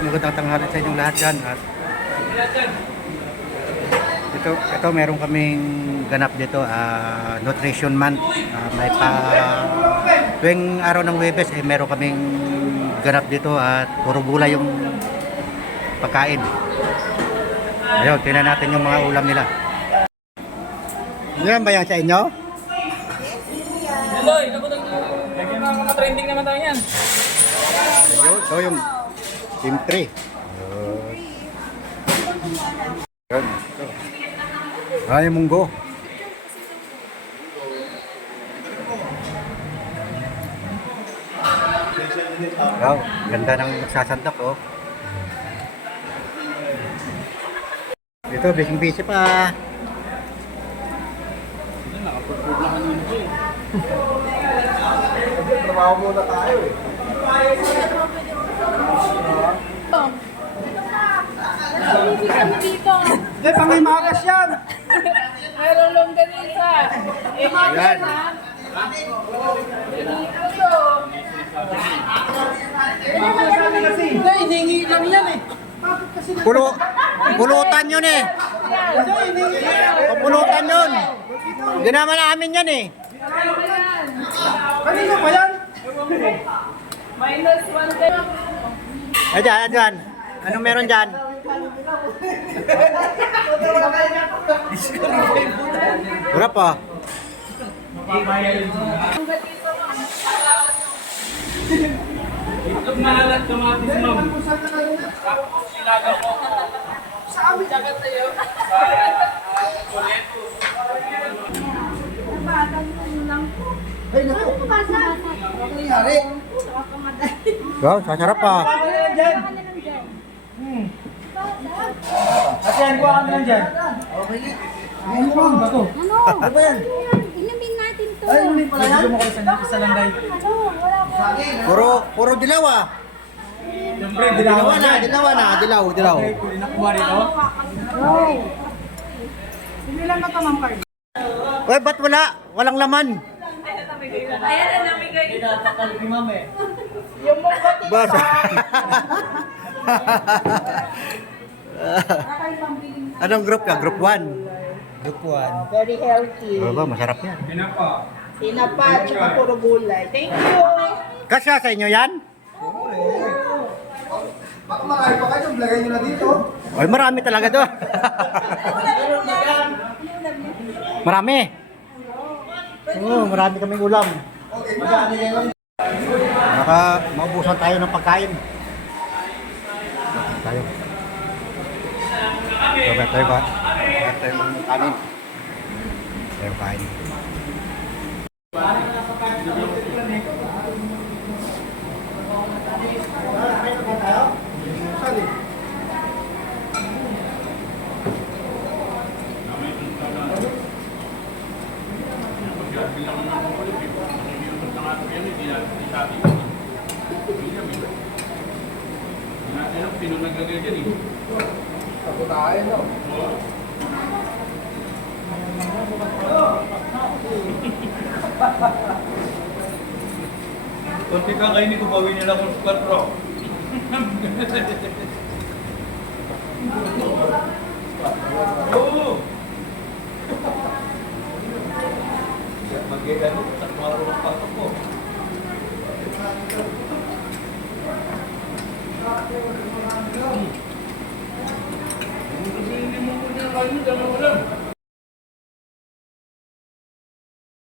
magandang tanghali sa inyong lahat dyan. At ito meron kaming ganap dito, Nutrition Month. May tuwing araw ng Huwebes, meron kaming ganap dito at puro gulay yung pagkain. Ayun, tingnan natin yung mga ulam nila. Yan ba yan sa inyo? Hello, ito po mga trending naman tayo yan. Ayun, so yung Team 3. Ayun. Ay, munggo. Wow, ganda ng nagsasantak, oh. Ito, busy pa. Nakapagpuglahan yun po eh. Trabaho muna tayo eh. Nalibig kami dito. Hindi, pangimagas yan! Mayroong longganisa. Ayan. Hindi, hiningi lang yan eh. Pulutan yun eh. Pulutan yun. Hindi naman namin yan eh. Kanino ba yan? Minus 1 Ayan, ayan. Anong meron dyan? Sarap ah. Itlog mahalat, kamatis ma'am. Tapos silaga po. Sa amin agad tayo. Boleto. Ay, naku. Ano nangyari? Wow, sasarap ah. Ano yan dyan? Ate, ang buwan ka na dyan. Okay. Ano ba to? Ano? Ano ba yan? Inumin natin to. Ay, hindi pala yan. Bigyan mo kayo isa lang guys. Ano? Wala ko. Puro dilaw ah. Siyempre, Dilaw. Okay, kung inakuha rito. Uy, ba't wala? Walang laman. Ayan na namigay. Tinatakal ni ma'am eh. Bas. Anong group ka? Group 1. Group 1. Very healthy. Ba, masarap yan. Pinapa. Tinapa, tsaka puro gulay. Thank you. Kasya sa inyo yan? Baka marami pa kayo, lagay nyo na dito. Ay, marami talaga to. Marami. Oo, marami kaming ulam. Okay, magkano yan? Baka maubusan tayo ng pagkain. Tayo. Tayo ba? Tayo ng kanin. Tayo kain. Pinunagagay dyan eh. Ako tayo, no? Kunti ka kayo nito, bawin nila kung squat rock. Oo! Mag-gano, sa marunong pasok ko. Hindi mo ko niya kayo, dalawa lang.